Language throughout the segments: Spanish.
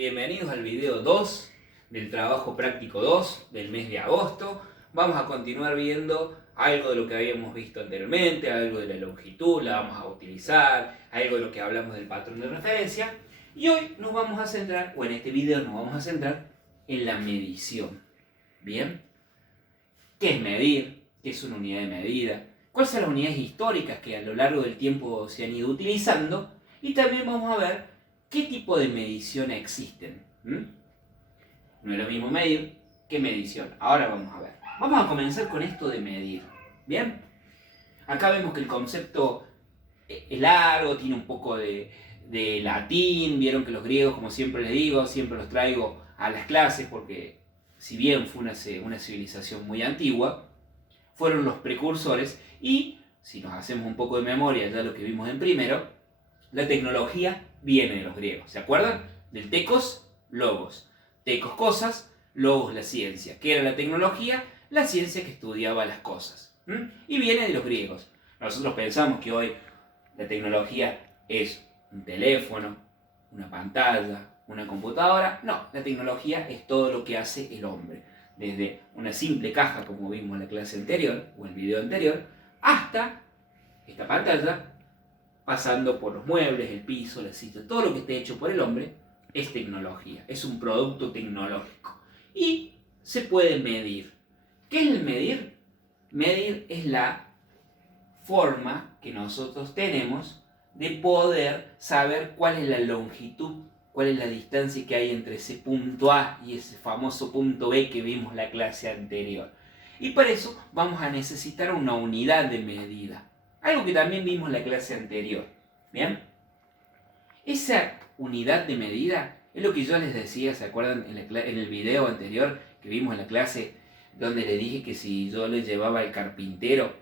bienvenidos al video 2 del trabajo práctico 2 del mes de agosto. Vamos a continuar viendo algo de lo que habíamos visto anteriormente, algo de la longitud, la vamos a utilizar, algo de lo que hablamos del patrón de referencia. Y hoy nos vamos a centrar, o en este video nos vamos a centrar en la medición. ¿Bien? ¿Qué es medir? ¿Qué es una unidad de medida? ¿Cuáles son las unidades históricas que a lo largo del tiempo se han ido utilizando? Y también vamos a ver qué tipo de medición existen. No es lo mismo medir que medición. Ahora vamos a ver. Vamos a comenzar con esto de medir. ¿Bien? Acá vemos que el concepto es largo, tiene un poco de latín. Vieron que los griegos, como siempre les digo, siempre los traigo a las clases porque si bien fue una civilización muy antigua, fueron los precursores y, si nos hacemos un poco de memoria, ya lo que vimos en primero, la tecnología viene de los griegos. ¿Se acuerdan? Del tecos, logos. Tecos, cosas, logos, la ciencia. ¿Qué era la tecnología? La ciencia que estudiaba las cosas. Y viene de los griegos. Nosotros pensamos que hoy la tecnología es un teléfono, una pantalla, una computadora. No, la tecnología es todo lo que hace el hombre. Desde una simple caja, como vimos en la clase anterior, o el video anterior, hasta esta pantalla, pasando por los muebles, el piso, la silla, todo lo que esté hecho por el hombre es tecnología, es un producto tecnológico. Y se puede medir. ¿Qué es el medir? Medir es la forma que nosotros tenemos de poder saber cuál es la longitud, cuál es la distancia que hay entre ese punto A y ese famoso punto B que vimos en la clase anterior. Y para eso vamos a necesitar una unidad de medida. Algo que también vimos en la clase anterior. ¿Bien? Esa unidad de medida es lo que yo les decía, ¿se acuerdan? En el video anterior que vimos en la clase, donde le dije que si yo le llevaba al carpintero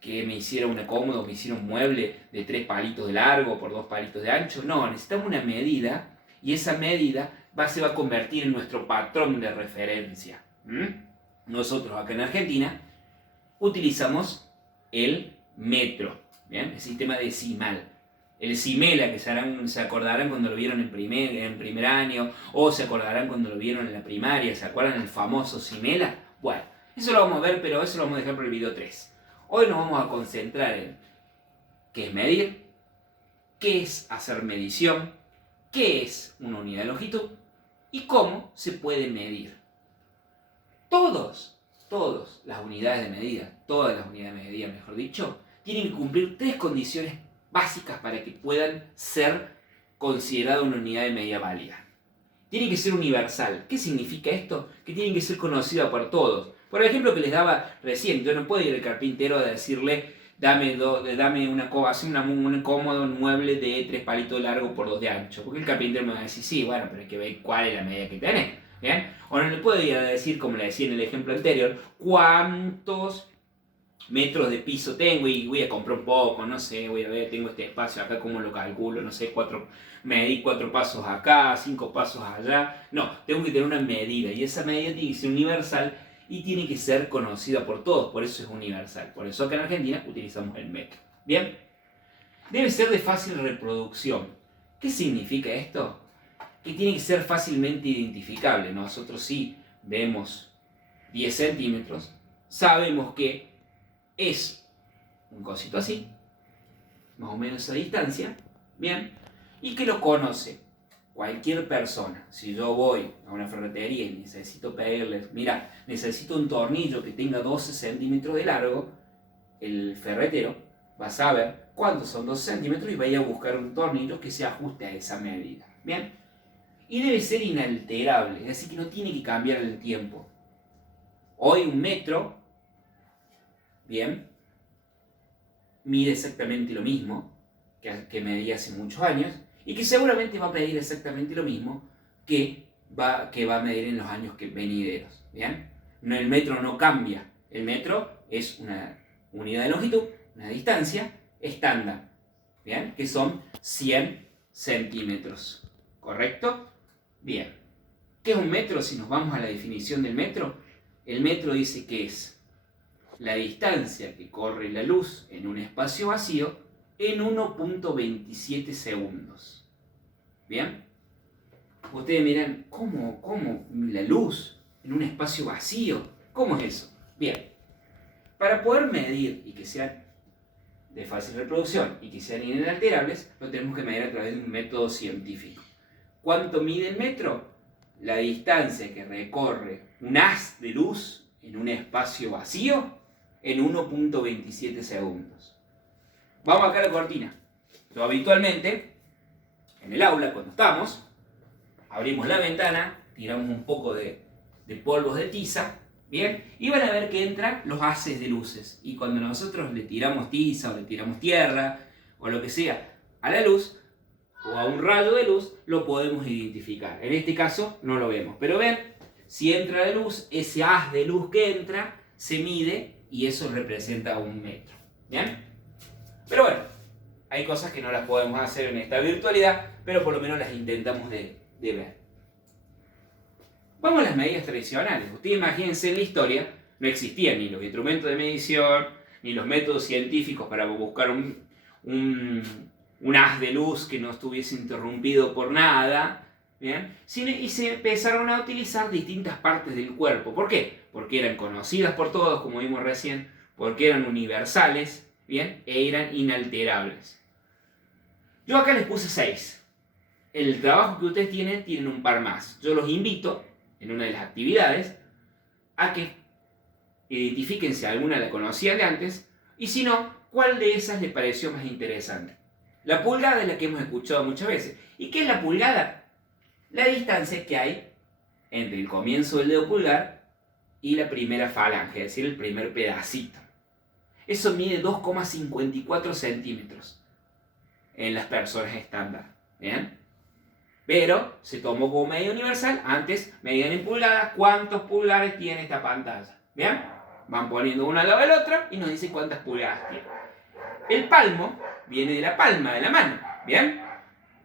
que me hiciera una cómoda, me hiciera un mueble de 3 palitos de largo por 2 palitos de ancho. No, necesitamos una medida y esa medida se va a convertir en nuestro patrón de referencia. Nosotros acá en Argentina utilizamos el metro, ¿bien? El sistema decimal. El cimela, que se acordarán cuando lo vieron en primer año, o se acordarán cuando lo vieron en la primaria, ¿se acuerdan el famoso cimela? Bueno, eso lo vamos a ver, pero eso lo vamos a dejar para el video 3. Hoy nos vamos a concentrar en qué es medir, qué es hacer medición, qué es una unidad de longitud y cómo se puede medir. Todas las unidades de medida, mejor dicho, tienen que cumplir 3 condiciones básicas para que puedan ser consideradas una unidad de medida válida. Tiene que ser universal. ¿Qué significa esto? Que tienen que ser conocidas por todos. Por ejemplo, que les daba recién, yo no puedo ir al carpintero a decirle, dame una cómoda, un mueble de 3 palitos de largo por 2 de ancho. Porque el carpintero me va a decir, sí, bueno, pero hay que ver cuál es la medida que tenés. ¿Bien? O no le puedo ir a decir, como le decía en el ejemplo anterior, cuántos metros de piso tengo y voy a comprar un poco, no sé, voy a ver, tengo este espacio acá, cómo lo calculo, no sé, medí 4 pasos acá, 5 pasos allá. No, tengo que tener una medida y esa medida tiene que ser universal y tiene que ser conocida por todos, por eso es universal. Por eso acá en Argentina utilizamos el metro. ¿Bien? Debe ser de fácil reproducción. ¿Qué significa esto? Que tiene que ser fácilmente identificable. Nosotros sí vemos 10 centímetros, sabemos que es un cosito así, más o menos esa distancia, ¿bien? Y que lo conoce cualquier persona. Si yo voy a una ferretería y necesito pedirles, mira, necesito un tornillo que tenga 12 centímetros de largo, el ferretero va a saber cuántos son 12 centímetros y va a ir a buscar un tornillo que se ajuste a esa medida, ¿bien? Y debe ser inalterable, es decir, que no tiene que cambiar en el tiempo. Hoy un metro, bien, mide exactamente lo mismo que medía hace muchos años y que seguramente va a medir exactamente lo mismo que va a medir en los años venideros. ¿Bien? No, el metro no cambia. El metro es una unidad de longitud, una distancia estándar, ¿bien? Que son 100 centímetros. ¿Correcto? Bien. ¿Qué es un metro? Si nos vamos a la definición del metro, el metro dice que es la distancia que corre la luz en un espacio vacío en 1.27 segundos. ¿Bien? Ustedes miran, ¿cómo la luz en un espacio vacío? ¿Cómo es eso? Bien, para poder medir y que sean de fácil reproducción y que sean inalterables, lo tenemos que medir a través de un método científico. ¿Cuánto mide el metro? La distancia que recorre un haz de luz en un espacio vacío en 1.27 segundos. Vamos acá a la cortina. Yo habitualmente, en el aula, cuando estamos, abrimos la ventana, tiramos un poco de polvos de tiza, ¿bien? Y van a ver que entran los haces de luces. Y cuando nosotros le tiramos tiza o le tiramos tierra o lo que sea a la luz o a un rayo de luz, lo podemos identificar. En este caso no lo vemos. Pero ven, si entra la luz, ese haz de luz que entra se mide y eso representa 1 metro. ¿Bien? Pero bueno, hay cosas que no las podemos hacer en esta virtualidad, pero por lo menos las intentamos de ver. Vamos a las medidas tradicionales. Ustedes imagínense, en la historia no existían ni los instrumentos de medición, ni los métodos científicos para buscar un haz de luz que no estuviese interrumpido por nada, ¿bien? Y se empezaron a utilizar distintas partes del cuerpo. ¿Por qué? Porque eran conocidas por todos, como vimos recién, porque eran universales, ¿bien? E eran inalterables. Yo acá les puse 6. El trabajo que ustedes tienen un par más. Yo los invito, en una de las actividades, a que identifiquen si alguna la conocían de antes, y si no, cuál de esas les pareció más interesante. La pulgada es la que hemos escuchado muchas veces. ¿Y qué es la pulgada? La distancia que hay entre el comienzo del dedo pulgar y la primera falange, es decir, el primer pedacito. Eso mide 2,54 centímetros en las personas estándar. ¿Bien? Pero se tomó como medida universal. Antes medían en pulgadas. ¿Cuántos pulgares tiene esta pantalla? ¿Bien? Van poniendo una al lado de la otra y nos dicen cuántas pulgadas tiene. El palmo viene de la palma de la mano. ¿Bien?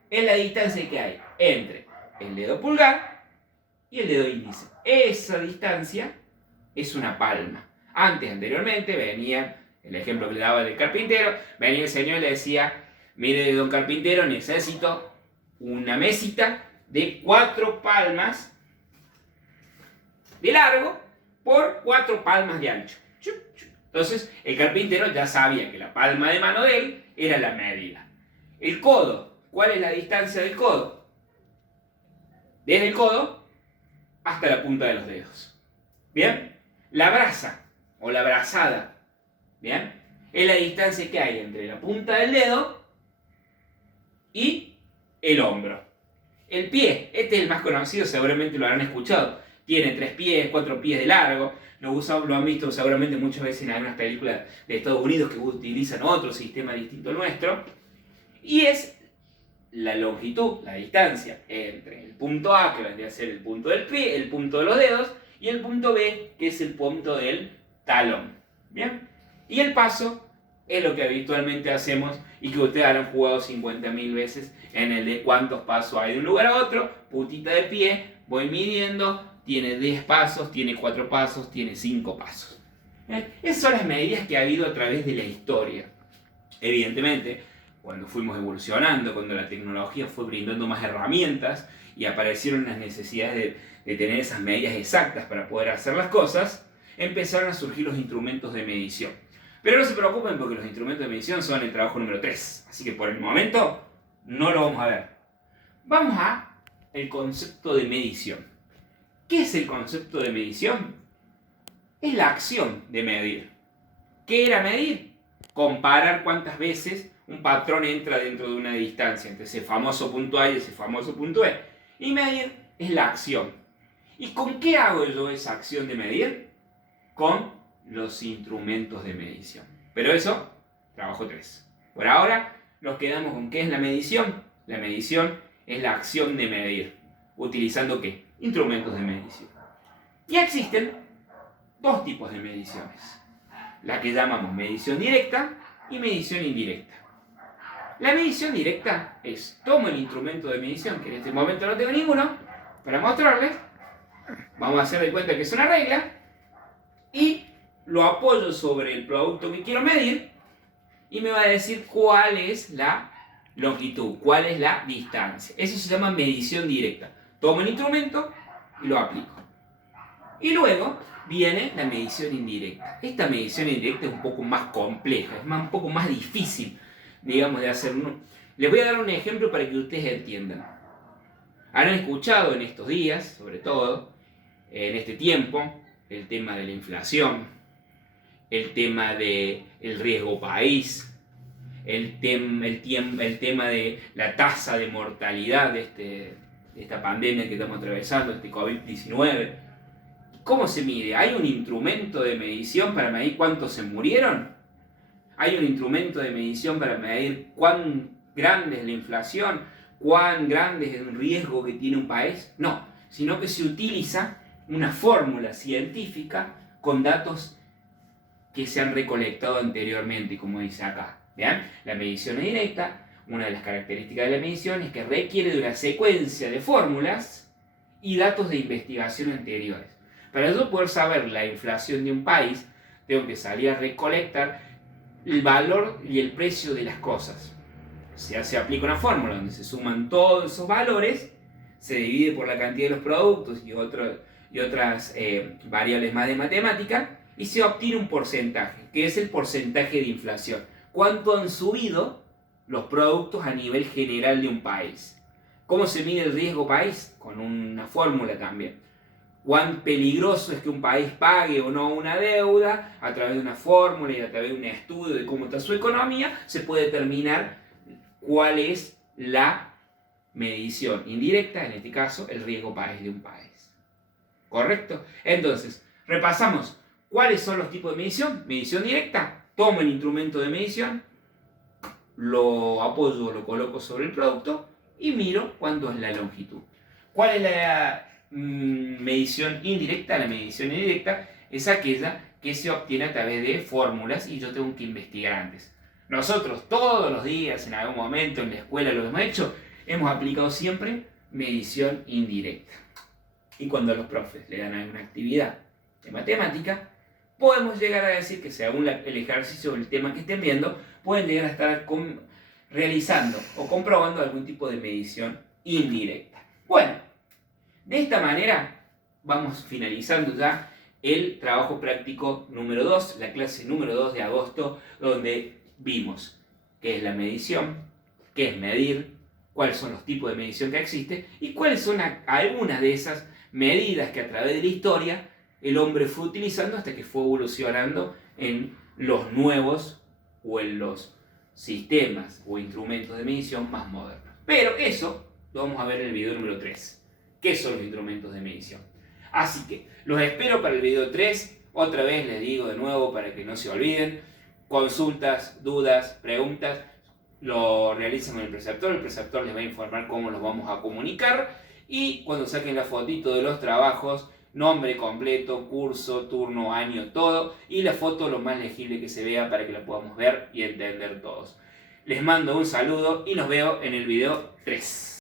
Es la distancia que hay entre el dedo pulgar y el dedo índice. Esa distancia es una palma. Anteriormente venía, el ejemplo que le daba del carpintero, venía el señor y le decía: mire, don carpintero, necesito una mesita de 4 palmas de largo por 4 palmas de ancho. Entonces el carpintero ya sabía que la palma de mano de él era la medida. El codo, ¿cuál es la distancia del codo? Desde el codo hasta la punta de los dedos. ¿Bien? La braza o la brazada, ¿bien? Es la distancia que hay entre la punta del dedo y el hombro. El pie, este es el más conocido, seguramente lo habrán escuchado. Tiene 3 pies, 4 pies de largo. Lo han visto seguramente muchas veces en algunas películas de Estados Unidos que utilizan otro sistema distinto al nuestro. Y es la longitud, la distancia entre el punto A, que vendría a ser el punto del pie, el punto de los dedos, y el punto B, que es el punto del talón. ¿Bien? Y el paso es lo que habitualmente hacemos y que ustedes habrán jugado 50.000 veces en el de cuántos pasos hay de un lugar a otro. Puntita de pie, voy midiendo, tiene 10 pasos, tiene 4 pasos, tiene 5 pasos. Esas son las medidas que ha habido a través de la historia. Evidentemente, cuando fuimos evolucionando, cuando la tecnología fue brindando más herramientas y aparecieron las necesidades de tener esas medidas exactas para poder hacer las cosas, empezaron a surgir los instrumentos de medición. Pero no se preocupen porque los instrumentos de medición son el trabajo número 3, así que por el momento no lo vamos a ver. Vamos a el concepto de medición. ¿Qué es el concepto de medición? Es la acción de medir. ¿Qué era medir? Comparar cuántas veces un patrón entra dentro de una distancia entre ese famoso punto A y ese famoso punto E. Y medir es la acción. ¿Y con qué hago yo esa acción de medir? Con los instrumentos de medición. Pero eso, trabajo 3. Por ahora nos quedamos con ¿qué es la medición? La medición es la acción de medir. ¿Utilizando qué? Instrumentos de medición. Y existen 2 tipos de mediciones. La que llamamos medición directa y medición indirecta. La medición directa es, tomo el instrumento de medición, que en este momento no tengo ninguno, para mostrarles. Vamos a hacer de cuenta que es una regla. Y lo apoyo sobre el producto que quiero medir y me va a decir cuál es la longitud, cuál es la distancia. Eso se llama medición directa. Tomo el instrumento y lo aplico. Y luego viene la medición indirecta. Esta medición indirecta es un poco más compleja, es un poco más difícil, digamos, de hacer. Les voy a dar un ejemplo para que ustedes entiendan. Han escuchado en estos días, sobre todo, en este tiempo, el tema de la inflación, el tema del riesgo país, el tema de la tasa de mortalidad de esta pandemia que estamos atravesando, este COVID-19. ¿Cómo se mide? ¿Hay un instrumento de medición para medir cuántos se murieron? ¿Hay un instrumento de medición para medir cuán grande es la inflación? ¿Cuán grande es el riesgo que tiene un país? No, sino que se utiliza una fórmula científica con datos que se han recolectado anteriormente, como dice acá. ¿Vean? La medición es directa. Una de las características de la medición es que requiere de una secuencia de fórmulas y datos de investigación anteriores. Para yo poder saber la inflación de un país, tengo que salir a recolectar el valor y el precio de las cosas. Se aplica una fórmula donde se suman todos esos valores, se divide por la cantidad de los productos y otras variables más de matemática, y se obtiene un porcentaje, que es el porcentaje de inflación. ¿Cuánto han subido los productos a nivel general de un país? ¿Cómo se mide el riesgo país? Con una fórmula también. ¿Cuán peligroso es que un país pague o no una deuda? A través de una fórmula y a través de un estudio de cómo está su economía, se puede determinar cuál es la medición indirecta, en este caso, el riesgo país de un país. ¿Correcto? Entonces, repasamos. ¿Cuáles son los tipos de medición? Medición directa. Tomo el instrumento de medición, lo apoyo, lo coloco sobre el producto y miro cuánto es la longitud. ¿Cuál es la medición indirecta? La medición indirecta es aquella que se obtiene a través de fórmulas y yo tengo que investigar antes. Nosotros todos los días, en algún momento en la escuela lo hemos hecho, hemos aplicado siempre medición indirecta. Y cuando a los profes le dan alguna actividad de matemática, podemos llegar a decir que según el ejercicio o el tema que estén viendo, pueden llegar a estar realizando o comprobando algún tipo de medición indirecta. Bueno, de esta manera vamos finalizando ya el trabajo práctico número 2, la clase número 2 de agosto, donde vimos qué es la medición, qué es medir, cuáles son los tipos de medición que existen y cuáles son algunas de esas medidas que a través de la historia el hombre fue utilizando hasta que fue evolucionando en los nuevos o en los sistemas o instrumentos de medición más modernos. Pero eso lo vamos a ver en el video número 3. ¿Qué son los instrumentos de medición? Así que los espero para el video 3. Otra vez les digo de nuevo para que no se olviden. Consultas, dudas, preguntas, lo realizan con el preceptor les va a informar cómo los vamos a comunicar y cuando saquen la fotito de los trabajos, nombre completo, curso, turno, año, todo y la foto lo más legible que se vea para que la podamos ver y entender todos. Les mando un saludo y nos veo en el video 3.